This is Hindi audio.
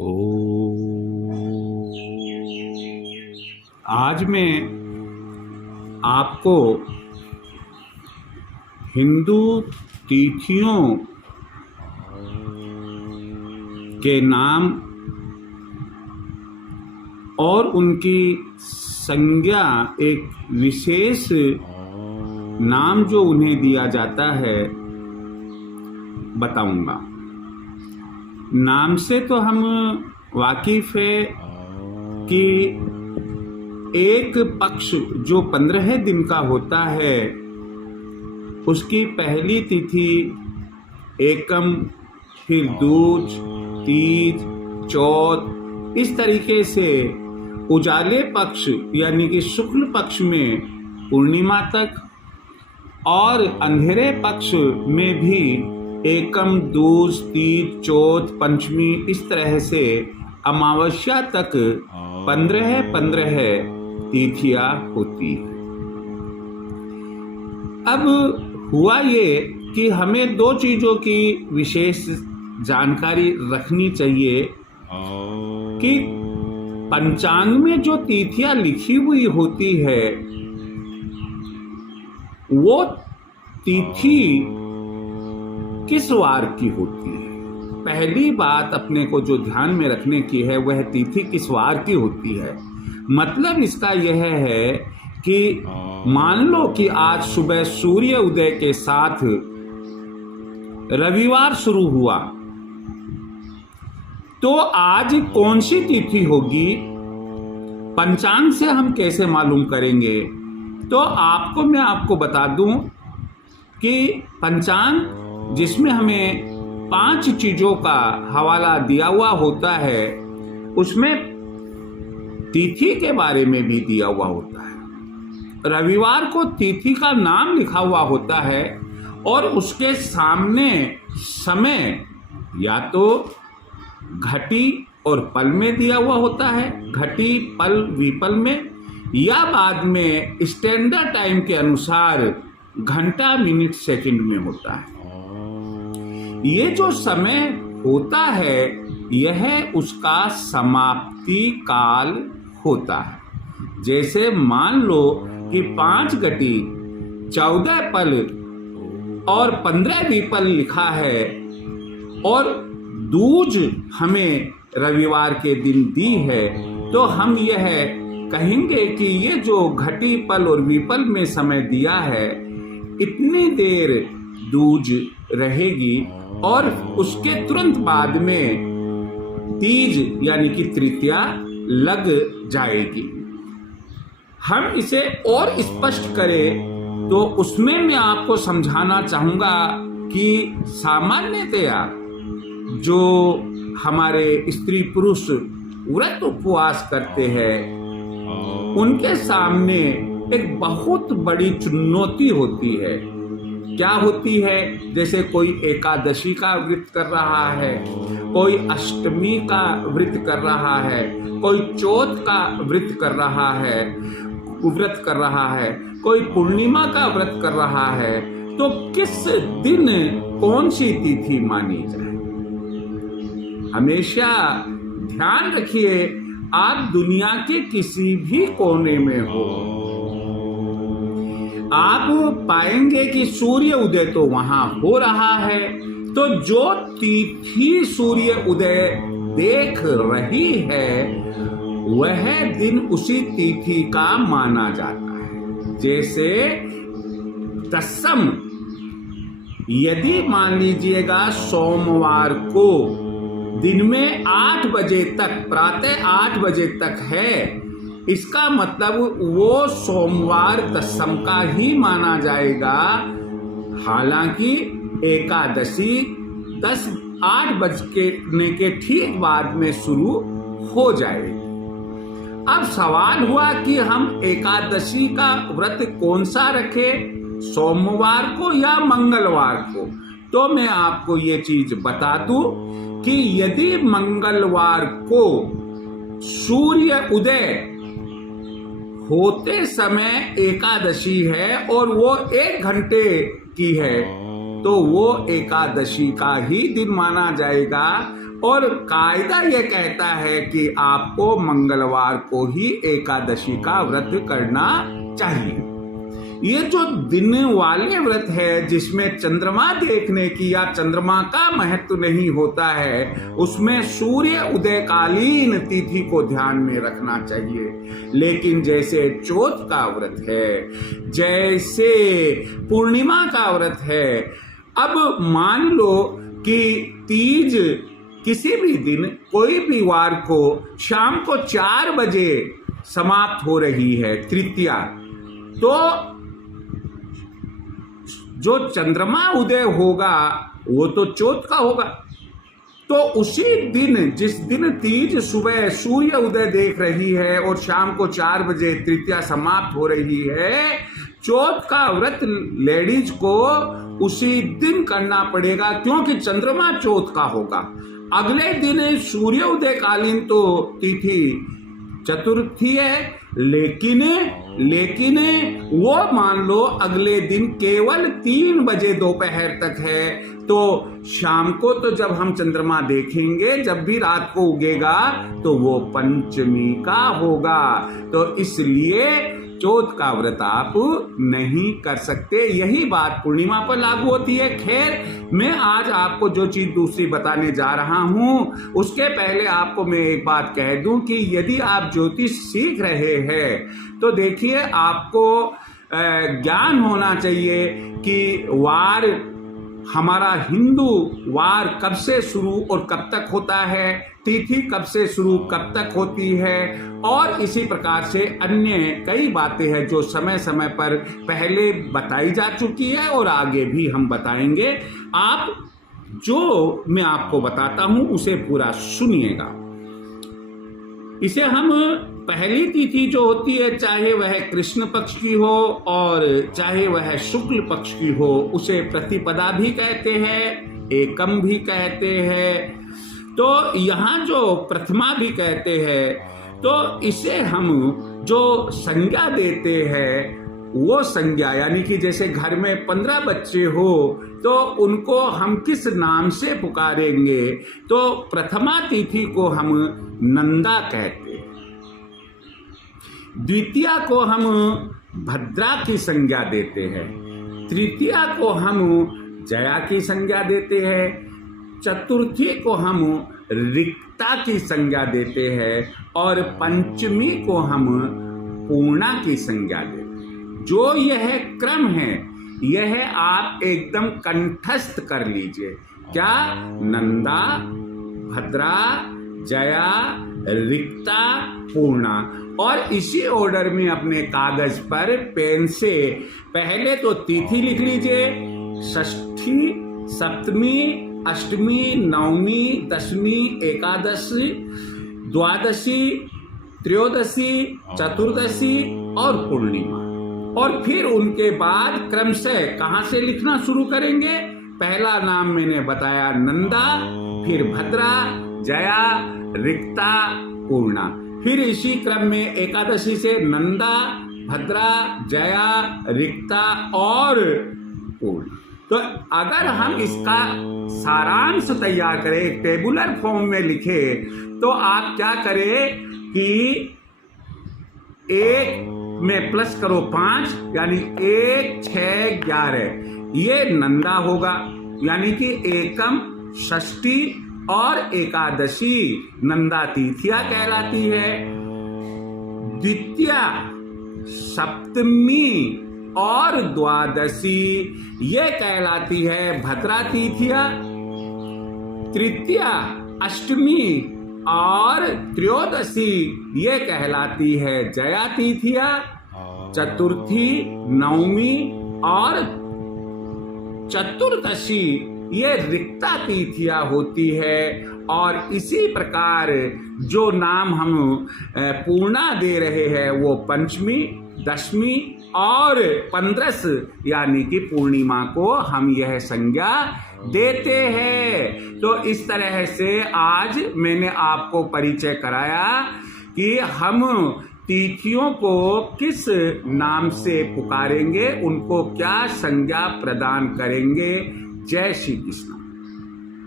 ओ आज मैं आपको हिंदू तिथियों के नाम और उनकी संज्ञा, एक विशेष नाम जो उन्हें दिया जाता है, बताऊंगा। नाम से तो हम वाकिफ है कि एक पक्ष जो 15 दिन का होता है, उसकी पहली तिथि एकम, फिर दूज, तीज, चौथ, इस तरीके से उजाले पक्ष यानी कि शुक्ल पक्ष में पूर्णिमा तक और अंधेरे पक्ष में भी एकम, दूज, तीज, चौथ, पंचमी, इस तरह से अमावस्या तक 15 तिथियां होती है। अब हुआ ये कि हमें दो चीजों की विशेष जानकारी रखनी चाहिए कि पंचांग में जो तिथियां लिखी हुई होती है, वो तिथि किस वार की होती है। पहली बात अपने को जो ध्यान में रखने की है, वह तिथि किस वार की होती है। मतलब इसका यह है कि मान लो कि आज सुबह सूर्य उदय के साथ रविवार शुरू हुआ, तो आज कौन सी तिथि होगी, पंचांग से हम कैसे मालूम करेंगे। तो मैं आपको बता दूं कि पंचांग, जिसमें हमें 5 चीजों का हवाला दिया हुआ होता है, उसमें तिथि के बारे में भी दिया हुआ होता है। रविवार को तिथि का नाम लिखा हुआ होता है और उसके सामने समय या तो घटी और पल में दिया हुआ होता है, घटी, पल, विपल में, या बाद में स्टैंडर्ड टाइम के अनुसार घंटा, मिनट, सेकंड में होता है। ये जो समय होता है, यह उसका समाप्ति काल होता है। जैसे मान लो कि 5 घटी, 14 पल और 15 विपल लिखा है और दूज हमें रविवार के दिन दी है, तो हम यह कहेंगे कि ये जो घटी, पल और विपल में समय दिया है, इतनी देर दूज रहेगी और उसके तुरंत बाद में तीज यानी कि तृतीया लग जाएगी। हम इसे और स्पष्ट करें तो उसमें मैं आपको समझाना चाहूंगा कि सामान्यतया जो हमारे स्त्री पुरुष व्रत उपवास करते हैं, उनके सामने एक बहुत बड़ी चुनौती होती है। क्या होती है? जैसे कोई एकादशी का व्रत कर रहा है, कोई अष्टमी का व्रत कर रहा है, कोई चौथ का व्रत कर रहा है, कोई पूर्णिमा का व्रत कर रहा है, तो किस दिन कौन सी तिथि मानी जाए। हमेशा ध्यान रखिए, आप दुनिया के किसी भी कोने में हो, आप पाएंगे कि सूर्य उदय तो वहां हो रहा है, तो जो तिथि सूर्य उदय देख रही है, वह दिन उसी तिथि का माना जाता है। जैसे दशम, यदि मान लीजिएगा सोमवार को दिन में 8 बजे तक, प्रातः 8 बजे तक है, इसका मतलब वो सोमवार दशम का ही माना जाएगा। हालांकि एकादशी 8 बजने के ठीक बाद में शुरू हो जाएगी। अब सवाल हुआ कि हम एकादशी का व्रत कौन सा रखें, सोमवार को या मंगलवार को। तो मैं आपको ये चीज बता दूं कि यदि मंगलवार को सूर्य उदय होते समय एकादशी है और वो 1 घंटे की है, तो वो एकादशी का ही दिन माना जाएगा। और कायदा यह कहता है कि आपको मंगलवार को ही एकादशी का व्रत करना चाहिए। ये जो दिन वाले व्रत है जिसमें चंद्रमा देखने की या चंद्रमा का महत्व नहीं होता है, उसमें सूर्य उदयकालीन तिथि को ध्यान में रखना चाहिए। लेकिन जैसे चौथ का व्रत है, जैसे पूर्णिमा का व्रत है, अब मान लो कि तीज किसी भी दिन कोई भी वार को शाम को 4 बजे समाप्त हो रही है तृतीया, तो जो चंद्रमा उदय होगा वो तो चौथ का होगा। तो उसी दिन जिस दिन तीज सुबह सूर्य उदय देख रही है और शाम को 4 बजे तृतीया समाप्त हो रही है, चौथ का व्रत लेडीज को उसी दिन करना पड़ेगा, क्योंकि चंद्रमा चौथ का होगा। अगले दिन सूर्य उदय कालीन तो तिथि चतुर्थी है, लेकिन वो मान लो अगले दिन केवल 3 बजे दोपहर तक है। तो शाम को तो जब हम चंद्रमा देखेंगे, जब भी रात को उगेगा, तो वो पंचमी का होगा। तो इसलिए चौथ का व्रत आप नहीं कर सकते। यही बात पूर्णिमा पर लागू होती है। खैर, मैं आज आपको जो चीज दूसरी बताने जा रहा हूं, उसके पहले आपको मैं एक बात कह दूं कि यदि आप ज्योतिष सीख रहे हैं तो देखिए, आपको ज्ञान होना चाहिए कि वार, हमारा हिंदू वार कब से शुरू और कब तक होता है, तिथि कब से शुरू कब तक होती है, और इसी प्रकार से अन्य कई बातें हैं जो समय समय पर पहले बताई जा चुकी है और आगे भी हम बताएंगे। आप जो मैं आपको बताता हूं उसे पूरा सुनिएगा। इसे हम पहली तिथि जो होती है, चाहे वह कृष्ण पक्ष की हो और चाहे वह शुक्ल पक्ष की हो, उसे प्रतिपदा भी कहते हैं, एकम भी कहते हैं। तो यहाँ जो प्रथमा भी कहते हैं, तो इसे हम जो संज्ञा देते हैं वो संज्ञा, यानी कि जैसे घर में 15 बच्चे हो तो उनको हम किस नाम से पुकारेंगे, तो प्रथमा तिथि को हम नंदा कहते हैं, द्वितीया को हम भद्रा की संज्ञा देते हैं, तृतीया को हम जया की संज्ञा देते हैं, चतुर्थी को हम रिक्ता की संज्ञा देते हैं और पंचमी को हम पूर्णा की संज्ञा देते हैं। जो यह क्रम है, यह आप एकदम कंठस्थ कर लीजिए। क्या? नंदा, भद्रा, जया, रिक्ता, पूर्णा। और इसी ऑर्डर में अपने कागज पर पेन से पहले तो तिथि लिख लीजिए, षष्ठी, सप्तमी, अष्टमी, नवमी, दशमी, एकादशी, द्वादशी, त्रयोदशी, चतुर्दशी और पूर्णिमा। और फिर उनके बाद क्रम से कहां से लिखना शुरू करेंगे? पहला नाम मैंने बताया नंदा, फिर भद्रा, जया, रिक्ता, पूर्णा। फिर इसी क्रम में एकादशी से नंदा, भद्रा, जया, रिक्ता और पूर्णा। तो अगर हम इसका सारांश तैयार करें, एक टेबुलर फॉर्म में लिखे, तो आप क्या करें कि 1 में प्लस करो 5, यानी 1, 6, 11, ये नंदा होगा, यानी कि एकम, षष्ठी और एकादशी नंदा तिथिया कहलाती है। द्वितीया, सप्तमी और द्वादशी ये कहलाती है भद्रा तिथिया। तृतीया, अष्टमी और त्रयोदशी ये कहलाती है जया तिथिया। चतुर्थी, नवमी और चतुर्दशी ये रिक्ता तिथिया होती है। और इसी प्रकार जो नाम हम पूर्णा दे रहे हैं वो पंचमी, दशमी और 15 यानी कि पूर्णिमा को हम यह संज्ञा देते हैं। तो इस तरह से आज मैंने आपको परिचय कराया कि हम तिथियों को किस नाम से पुकारेंगे, उनको क्या संज्ञा प्रदान करेंगे। जय श्री कृष्ण।